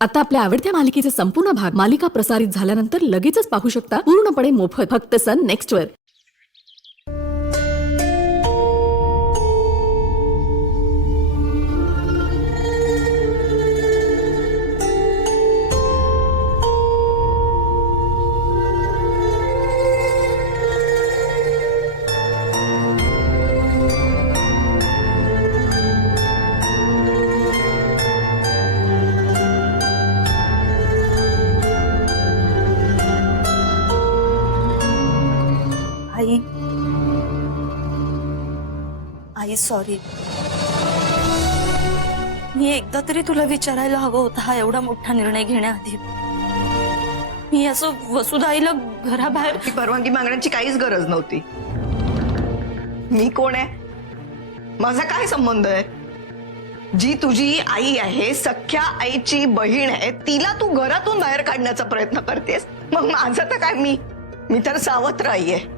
आता आपल्या आवडत्या मालिकेचे संपूर्ण भाग मालिका प्रसारित झाल्यानंतर लगेचच पाहू शकता पूर्णपणे मोफत फक्त सन नेक्स्ट वर। आई आई सॉरी, मी एकदा तरी तुला विचारायला हवं होतं हा एवढा मोठा निर्णय घेण्याआधी। मी असं वसुधा आईला घराबाहेर ती परवानगी मागण्याची काहीच गरज नव्हती। मी कोण आहे, माझा काय संबंध आहे? जी तुझी आई आहे, सख्या आईची बहीण आहे, तिला तू घरातून बाहेर काढण्याचा प्रयत्न करतेस। मग माझं तर काय, मी तर सावत्र आई आहे,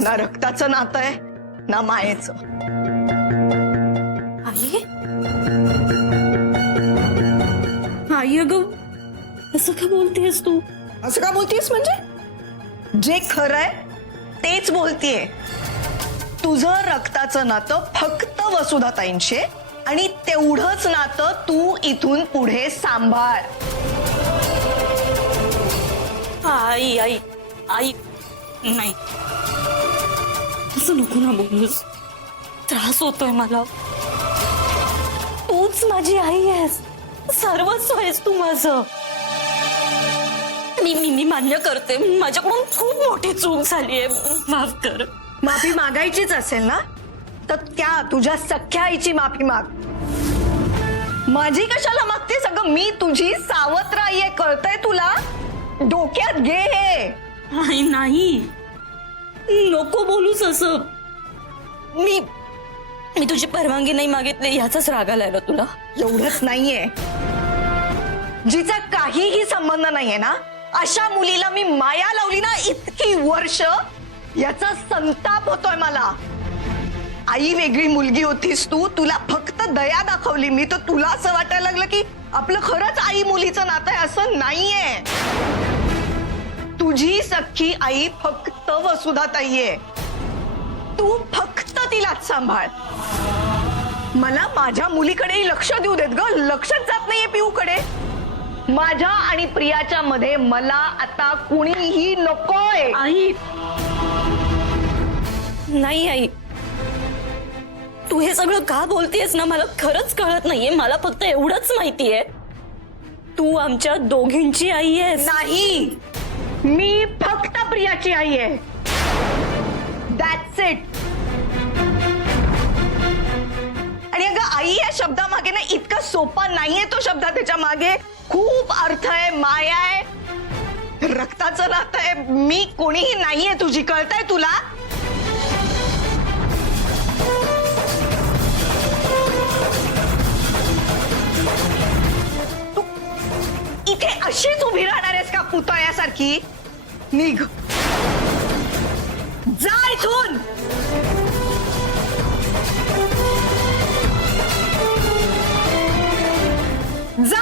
ना रक्ताचं नातं आहे ना मायेचं। आई आई अगं असं का बोलतेस तू? असं का बोलतीयस म्हणजे? जे खरं आहे तेच बोलतीये। तुझं रक्ताचं नातं फक्त वसुधाताईंशी आणि तेवढंच नातं तू इथून पुढे सांभाळ। आई आई आई नाही, असं नको ना बोलूस, त्रास होतोय मला। तूच माझी आई आहेस, सर्वस्व आहेस तू माझं। मी मान्य करते, माझ्याकडून खूप मोठी चूक झालीये, माफ कर। माफी मागायचीच असेल ना तर त्या तुझ्या सख्या आईची माफी माग। माझी कशाला मागतेस? अगं मी तुझी सावत्र आई आहे, कळतंय तुला? डोक्यात घे हे। आई नाही, नको बोलूस असं। मी तुझी परवानगी नाही मागितली याचाच राग आलाय ना तुला? एवढंच नाहीये, जिचा काहीही संबंध नाहीये ना अशा मुलीला मी माया लावली ना इतकी वर्ष, याचा संताप होतोय मला। आई वेगळी मुलगी होतीस तू, तुला फक्त दया दाखवली मी, तर तुला असं वाटायला लागलं की आपलं खरंच आई मुलीचं नातं आहे। असं नाहीये, तुझी सख्खी आई फक्त वसुधाताई आहे, तू फक्त तिलाच सांभाळ। मला माझ्या मुलीकडेही लक्ष देऊ देत ग, लक्षच जात नाहीये पिऊकडे। माझ्या आणि प्रियाच्या मध्ये मला आता कुणीही नकोय। आई नाही, आई तू हे सगळं का बोलतेस ना मला खरंच कळत नाहीये। मला फक्त एवढंच माहितीये, तू आमच्या दोघींची आई आहेस। नाही, मी फक्त प्रियाची आई आहे, दॅट्स इट। आणि अगं आई या शब्दामागे ना इतका सोपा नाहीये तो शब्द, त्याच्या मागे खूप अर्थ आहे, माया आहे, रक्ताचं नातं आहे। मी कोणीही नाहीये तुझी, कळतंय तुला? तू इथे अशीच उभी राहणार आहेस का पुतळ्यासारखी? निघ, जा इथून। जा।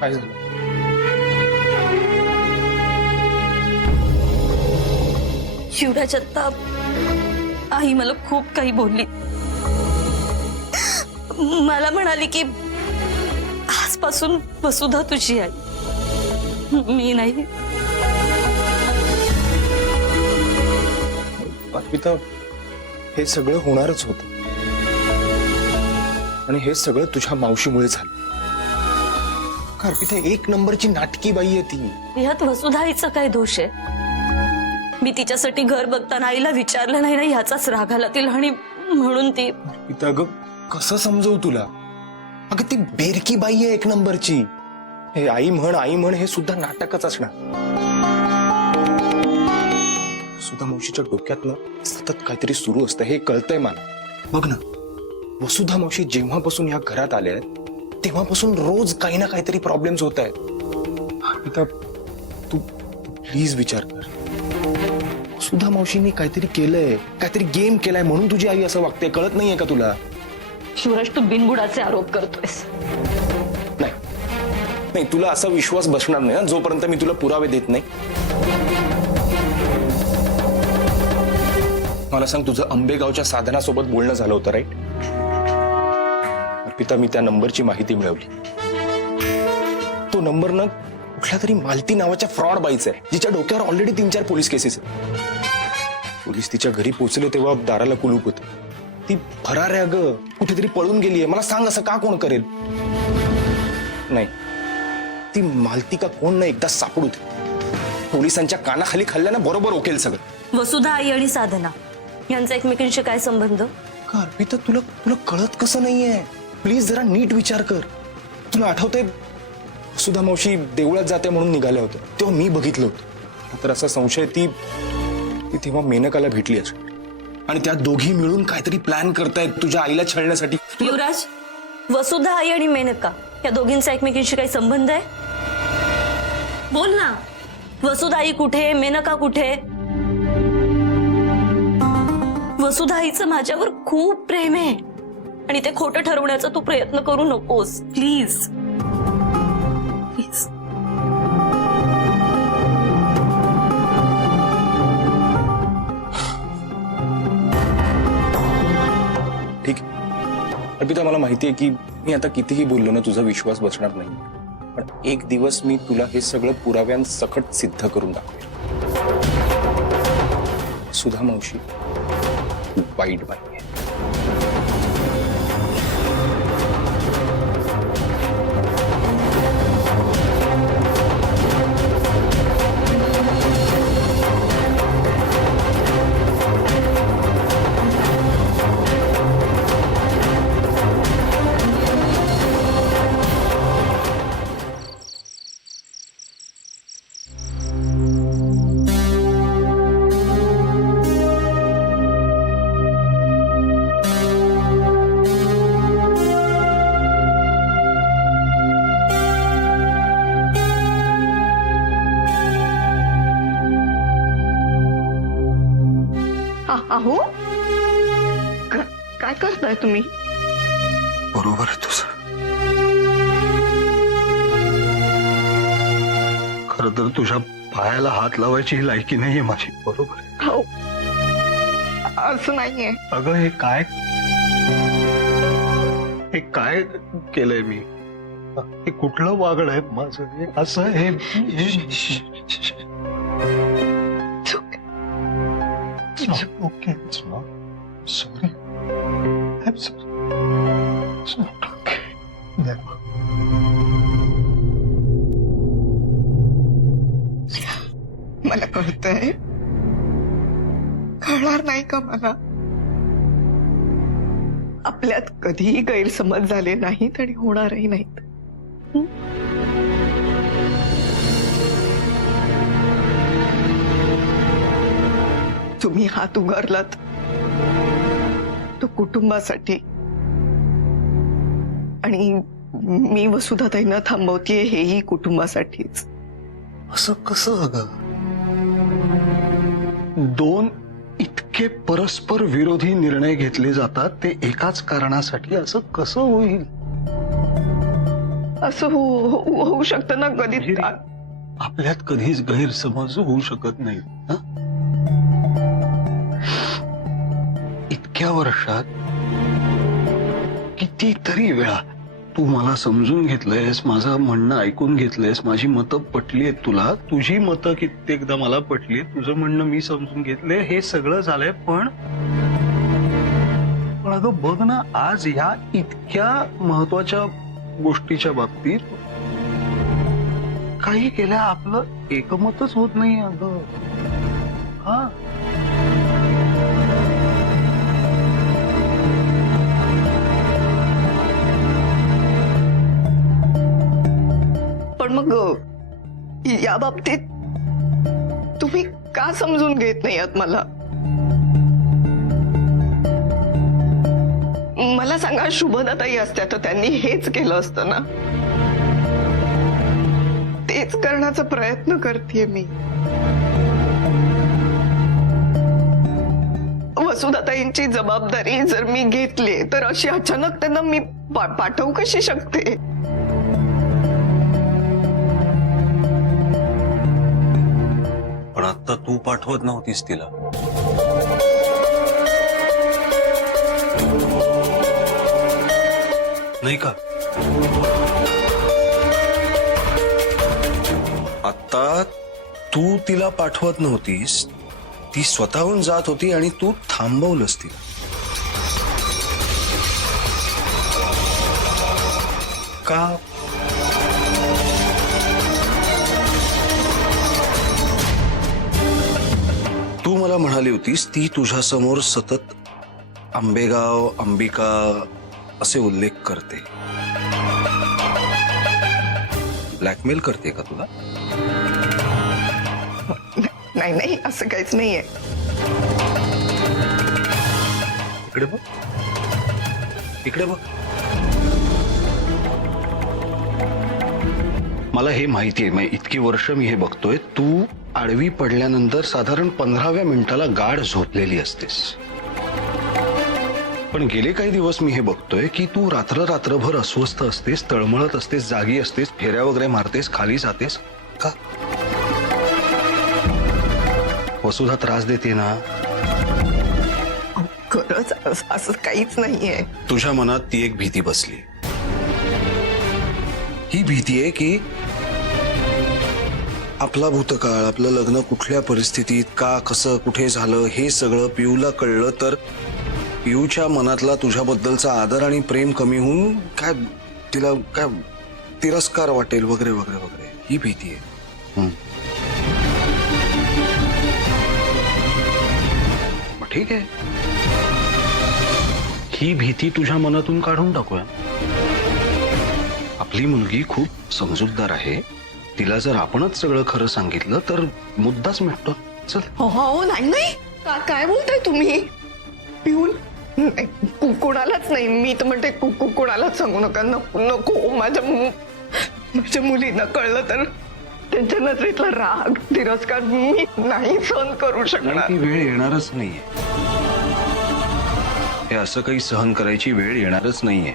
काय झालं? शिवराज आत्ता आई मला खूप काही बोलली। मला म्हणाली की आजपासून वसुधा तुझी आई, मी नाही। अर्पिता, हे सगळं होणारच होतं। आणि हे सगळं तुझ्या मावशीमुळे झालं. का अर्पिता एक नंबरची नाटकी बाई आहे ती. ह्यात वसुधाईचा काय दोष आहे? मी तिच्यासाठी घर बघताना आईला विचारलं नाही ना, ह्याचाच राग आला तिला आणि म्हणून ती. अर्पिता अगं कसं समजवू तुला? अगं ती बेरकी बाई आहे एक नंबरची. हे आई म्हण हे सुद्धा नाटकच असणार. सुधा मावशीच्या डोक्यात ना सतत काहीतरी सुरू असतं हे कळतंय मला. बघ ना, वसुधा मावशी जेव्हापासून या घरात आल्या तेव्हापासून रोज काही ना काहीतरी प्रॉब्लेम्स होत आहेत. अर्पिता तू प्लीज विचार कर. वसुधा मावशींनी काहीतरी केलंय, काहीतरी गेम केलाय म्हणून तुझी आई असं वागते. कळत नाहीये का तुला? शिवराज, तू बिनबुडाचे आरोप करतोयस. नाही नाही, तुला असा विश्वास बसणार नाही हं, जोपर्यंत मी तुला पुरावे देत नाही. मला सांग, तुझं आंबेगावच्या साधनासोबत बोलणं झालं होतं राईट? अर्पिता, मी त्या नंबरची माहिती मिळवली. तो नंबर ना कुठल्या तरी मालती नावाच्या फ्रॉड बाईचा आहे, जिच्या डोक्यावर ऑलरेडी 3-4 पोलीस केसेस आहेत. पोलीस तिच्या घरी पोहोचले तेव्हा दाराला कुलूप होतं. ती फरार आहे अगं, कुठेतरी पळून गेलीये. मला सांग, असं का कोण करेल? नाही, ती मालती का कोण ना एकदा सापडू दे. पोलिसांच्या कानाखाली खाल्ल्यानं बरोबर ओकेल सगळं. वसुधा आई आणि साधना यांचा एकमेकांशी काय संबंध? का अर्पिता, तुला कळत कसं नाहीये? प्लीज जरा नीट विचार कर. तुला आठवतंय सुधा मावशी देवळात जाते म्हणून निघाल्या होत्या तेव्हा मी बघितलं होतं. मला तर असा संशय ती तेव्हा मेनकाला भेटली असेल आणि त्या दोघी मिळून काहीतरी प्लॅन करतायत तुझ्या आईला छळण्यासाठी. युवराज, वसुधा आई आणि मेनका या दोघींचा एकमेकींशी काही संबंध आहे? बोल ना. वसुधा आई कुठे, मेनका कुठे? वसुधा आईचं माझ्यावर खूप प्रेम आहे आणि ते खोटं ठरवण्याचा तू प्रयत्न करू नकोस प्लीज. प्लीज. ठीक आहे अर्पिता, मला माहिती आहे की मी आता कितीही बोललो ना तुझा विश्वास बसणार नाही. पण एक दिवस मी तुला हे सगळं पुराव्यांसकट सिद्ध करून दाखवेल. सुधा मावशी वाईट बाई आहे. अहो, काय करताय तुम्ही? बरोबर आहे तुझं. खर तर तुझ्या पायाला हात लावायची ही लायकी नाहीये माझी. बरोबर आहे. हो, असं नाहीये. अगं हे काय केलंय मी? हे कुठलं वागण आहे माझं? हे असं हे okay. It's not. Sorry. I'm sorry. It's not okay. Never. मला कळतंय. कळणार नाही का मला? आपल्यात कधीही गैरसमज झाले नाहीत आणि होणारही नाहीत. तुम्ही हात उगारलात तो कुटुंबासाठी आणि मी वसुधाताईंना थांबवतेय हेही कुटुंबासाठीच. असं कसं अगं? दोन इतके परस्पर विरोधी निर्णय घेतले जातात ते एकाच कारणासाठी. असं कसं होईल? असं होऊ शकतं ना कधी. आपल्यात कधीच गैरसमज होऊ शकत नाही. इतक्या वर्षात कितीतरी वेळा तू मला समजून घेतलंयस, माझं म्हणणं ऐकून घेतलंयस, माझी मतं पटली आहेत तुला, तुझी मतं कित्येकदा मला पटली, तुझं म्हणणं मी समजून घेतलंय, हे सगळं झालंय. पण अगं बघ ना, आज या इतक्या महत्वाच्या गोष्टीच्या बाबतीत काही केल्या आपलं एकमतच होत नाही अगं. हा पण मग या बाबतीत तुम्ही का समजून घेत नाही आहात मला? मला सांगा, शुभदाताई असत्या तर त्यांनी हेच केलं असतं ना? तेच करण्याचा प्रयत्न करतेय मी. वसुधाताईंची जबाबदारी जर मी घेतली तर अशी अचानक त्यांना मी पाठवू कशी शकते? पण आता तू पाठवत नव्हतीस तिला. नाही का? आता तू तिला पाठवत नव्हतीस, ती स्वतःहून जात होती आणि तू थांबवलंस तिला. का? तू मला म्हणाली होतीस ती तुझ्या समोर सतत आंबेगाव, अंबिका असे उल्लेख करते. ब्लॅकमेल करते का तुला? नाही नाही, असं काहीच नाहीये. इकडे बघ, इकडे बघ. मला हे माहितीये, मी इतकी वर्ष मी हे बघतोय, तू आडवी पडल्यानंतर साधारण 15व्या मिनिटाला गाढ झोपलेली असतेस. पण गेले काही दिवस मी हे बघतोय की तू रात्रभर अस्वस्थ असतेस, तळमळत असतेस, जागी असतेस, फेऱ्या वगैरे मारतेस, खाली जातेस. का? वसुधा त्रास देते ना? खरंच असं काहीच नाहीये. तुझ्या मनात ती एक भीती बसली. ही भीती आहे की आपला भूतकाळ, आपलं लग्न कुठल्या परिस्थितीत, का, कसं, कुठे झालं, हे सगळं पियूला कळलं तर पियूच्या मनातला तुझ्याबद्दलचा आदर आणि प्रेम कमी होऊन काय तिला काय तिरस्कार वाटेल वगैरे वगैरे वगैरे. ही भीती आहे. मग ठीक आहे, ही भीती तुझ्या मनातून काढून टाकूया. आपली मुलगी खूप समजूतदार आहे. तिला जर आपणच सगळं खरं सांगितलं तर मुद्दाच मिटतो. चल. हो नाही नाही, काय बोलताय तुम्ही? पिऊन कोणालाच नाही. मी तर म्हणते कोणालाच सांगू नका. नको. माझ्या मुलींना कळलं तर त्यांच्या नजरेतला राग, तिरस्कार मी नाही सहन करू शकणार. ती वेळ येणारच नाहीये. हे असं काही सहन करायची वेळ येणारच नाहीये.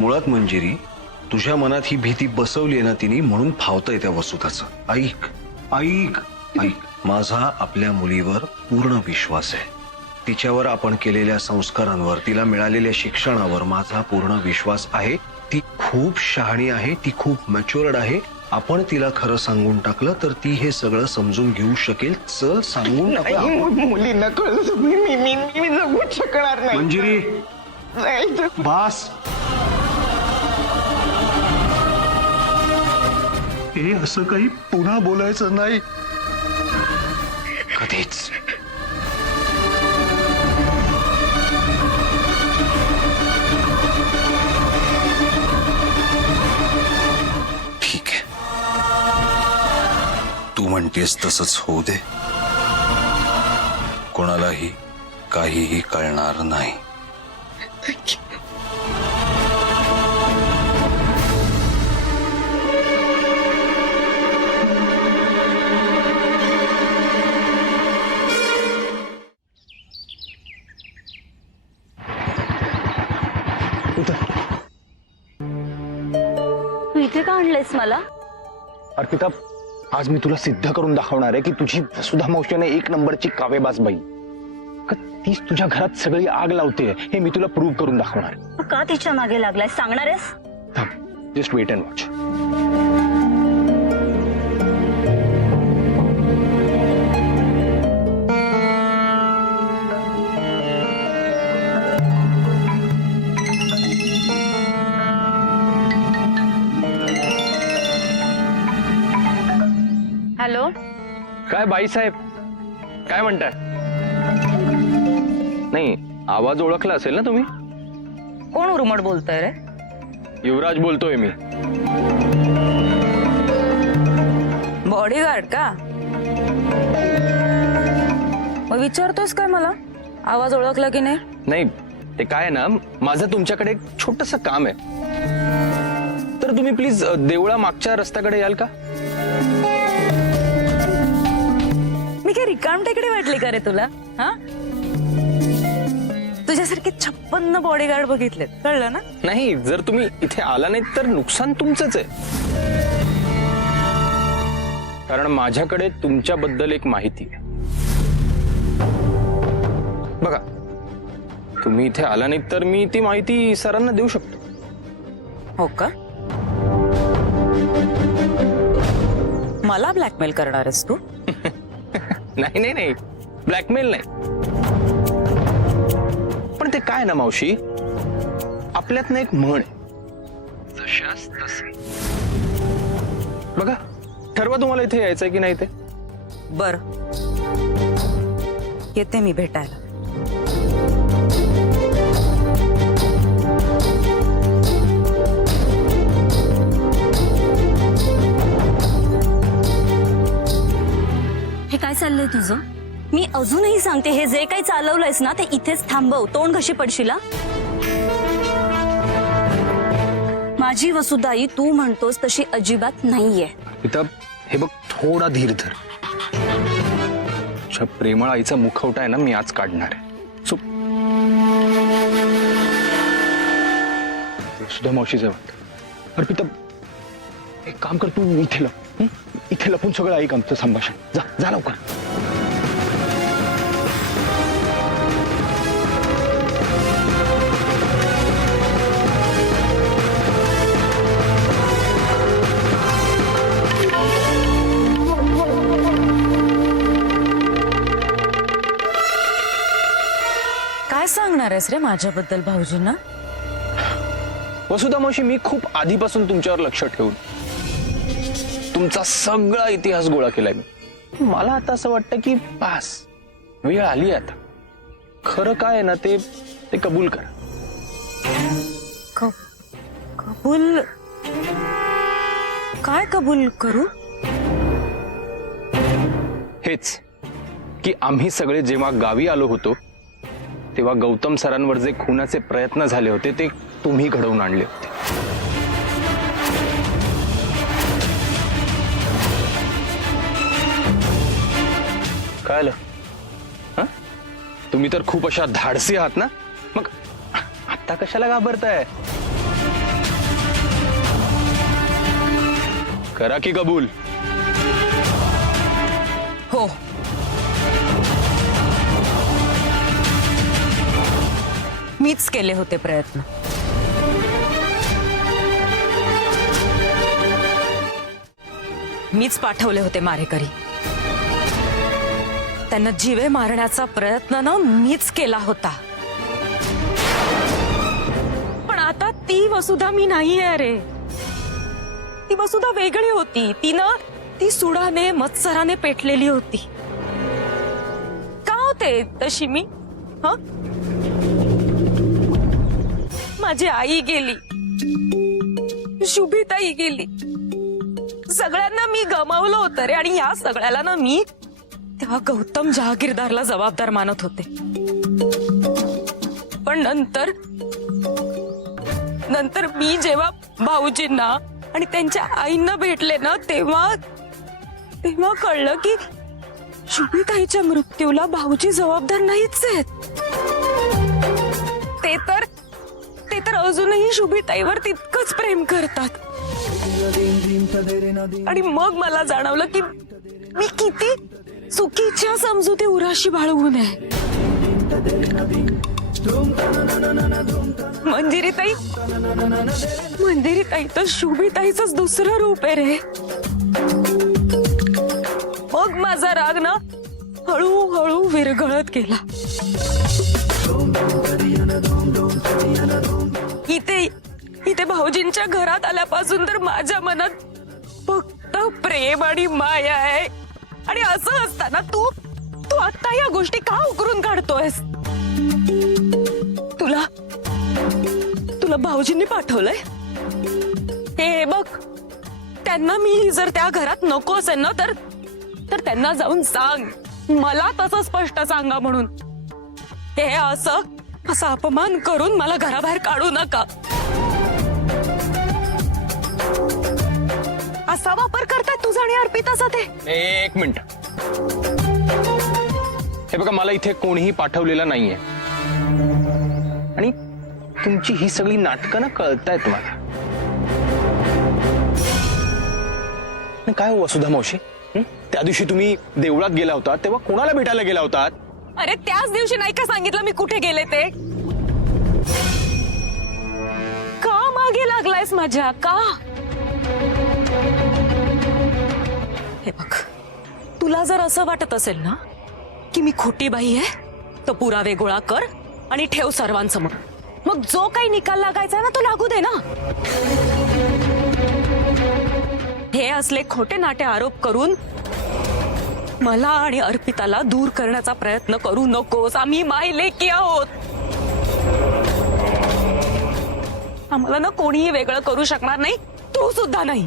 मुळात मंजिरी, तुझ्या मनात ही भीती बसवली ना तिने, म्हणून फावतंय त्या वसुधाचं. ऐक ऐक ऐक, माझा आपल्या मुलीवर पूर्ण विश्वास आहे. तिच्यावर आपण केलेल्या संस्कारांवर, तिला मिळालेल्या शिक्षणावर माझा पूर्ण विश्वास आहे. ती खूप शहाणी आहे, ती खूप मॅच्युअर्ड आहे. आपण तिला खरं सांगून टाकलं तर ती हे सगळं समजून घेऊ शकेल. चल, सांगून टाकूया. मुलींना कळलं तर मी जगूच शकणार नाही. मंजिरी, नाही. बास. हे असं काही पुन्हा बोलायचं नाही कधीच. ठीक आहे, तू म्हणतेस तसंच होऊ दे. कोणालाही काहीही कळणार नाही. तू इथे का आणलंयस मला? अर्पिता, आज मी तुला सिद्ध करून दाखवणार आहे की तुझी वसुधा मावशीने एक नंबरची कावेबाज बाई. तीच तुझ्या घरात सगळी आग लावते हे मी तुला प्रूव्ह करून दाखवणार. तू का तिच्या मागे लागलाय, सांगणार आहेस? थांब, जस्ट वेट अँड वॉच. काय बाईसाहेब काय म्हणताय? नाही, आवाज ओळखला असेल ना तुम्ही? कोण उर्मट बोलतोय रे? युवराज बोलतोय मी. बॉडीगार्ड का? मग विचारतोस काय मला आवाज ओळखला की नाही? नाही, ते काय आहे ना, माझं तुमच्याकडे एक छोटस काम आहे. तर तुम्ही प्लीज देवळा मागच्या रस्त्याकडे याल का? मी काय रिकाम टेकडे वाटली का रे तुला? हा, तुझ्यासारखे 56 बॉडीगार्ड बघितलेत, कळलं ना? नाही, जर तुम्ही इथे आला नाही तर नुकसान तुमचंच आहे. कारण माझ्याकडे तुमच्याबद्दल एक माहिती आहे. बघा, तुम्ही इथे आला नाही तर मी ती माहिती सरांना देऊ शकतो. हो का? मला ब्लॅकमेल करणार आहेस तू? नाही नाही नाही, ब्लॅकमेल नाही. पण ते काय ना मावशी, आपल्यातनं एक म्हण आहे, जशास तसे. बघा, ठरवा तुम्हाला इथे यायचंय की नाही ते. बर, येते मी भेटायला. हे काय चाललंय तुझं? मी अजूनही सांगते, हे जे काही चालवलंयस ना ते इथेच थांबव. तोंड कशी पडशील? माझी वसुदाई तू म्हणतोस तशी अजिबात नाहीये. इथं हे बघ, थोडा धीर धर. तुझ्या प्रेमळ आईचा मुखवटा आहे ना, मी आज काढणार आहे. सो सुद्धा मावशीचं वाटत. अर्पिता, एक काम कर, तू इथे लप. इथे लपून सगळं ऐक आमचं संभाषण. जा जा लवकर. काय सांगणार आहेस रे माझ्याबद्दल भाऊजींना? वसुधा मावशी, मी खूप आधीपासून तुमच्यावर लक्ष ठेवून तुमचा सगळा इतिहास गोळा केलाय मी. मला आता असं वाटतं की पास वेळ आली आता. खरं काय आहे ना, ते कबूल कर. कबूल? काय कबूल करू? हेच की आम्ही सगळे जेव्हा गावी आलो होतो तेव्हा गौतम सरांवर जे खुनाचे प्रयत्न झाले होते ते तुम्ही घडवून आणले होते. कळलं? हं? तुम्ही तर खूप अशा धाडसी आहात ना, मग आता कशाला घाबरताय? करा की कबूल. हो, मीच केले होते प्रयत्न. मीच पाठवले होते मारेकरी. त्यांना जीवे मारण्याचा प्रयत्न ना मीच केला होता. पण आता ती वसुधा मी नाहीये रे. ती वसुधा वेगळी होती. ती सुडाने मत्सराने पेटलेली होती. का होते तशी मी? माझी आई गेली, शुभीताई गेली, सगळ्यांना मी गमावलं होतं रे. आणि या सगळ्याला ना मी तेव्हा गौतम जहागीरदारला जबाबदार मानत होते. पण नंतर मी जेव्हा भाऊजींना आणि त्यांच्या आईंना भेटले ना, तेव्हा कळलं की शुभीताईच्या मृत्यूला भाऊजी जबाबदार नाहीच आहेत. ते तर अजूनही शुभीताईवर तितकंच प्रेम करतात. आणि मग मला जाणवलं की मी किती चुकीच्या समजुती उराशी बाळगू नये. मंजिरीताई तर शुभीताईचंच दुसरं रूप आहे रे. मग माझा राग ना हळूहळू विरघळत गेला. इथे भाऊजींच्या घरात आल्यापासून तर माझ्या मनात फक्त प्रेम आणि माया आहे. आणि असं असताना तू तू आता या गोष्टी का उकरून काढतोयस? तुला तुला भाऊजींनी पाठवलंय? हे बघ, त्यांना मी जर त्या घरात नको असेल ना तर तर त्यांना जाऊन सांग, मला तसं स्पष्ट सांगा म्हणून. हे असा अपमान करून मला घराबाहेर काढू नका. असा वापर करताय तुझा आणि अर्पिताचा ते. एक मिनिट. हे बघा, मला इथे कोणीही पाठवलेलं नाहीये आणि तुमची ही सगळी नाटकं ना कळतायत मला. आणि काय हो वसुधा मावशी, त्या दिवशी तुम्ही देवळात गेला होता तेव्हा कोणाला भेटायला गेला होतात? अरे त्याच दिवशी नाही का सांगितलं मी कुठे गेले ते? का मागे लागलायस माझ्या? का? हे बघ, तुला जर असं वाटत असेल ना की मी खोटी बाई आहे तर पुरावे गोळा कर आणि ठेव सर्वांसमोर. मग जो काही निकाल लागायचा ना तो लागू दे ना. हे असले खोटे नाटे आरोप करून मला आणि अर्पिताला दूर करण्याचा प्रयत्न करू नकोस. आम्ही मायलेकी आहोत. आम्हाला ना कोणीही वेगळं करू शकणार नाही, तू सुद्धा नाही.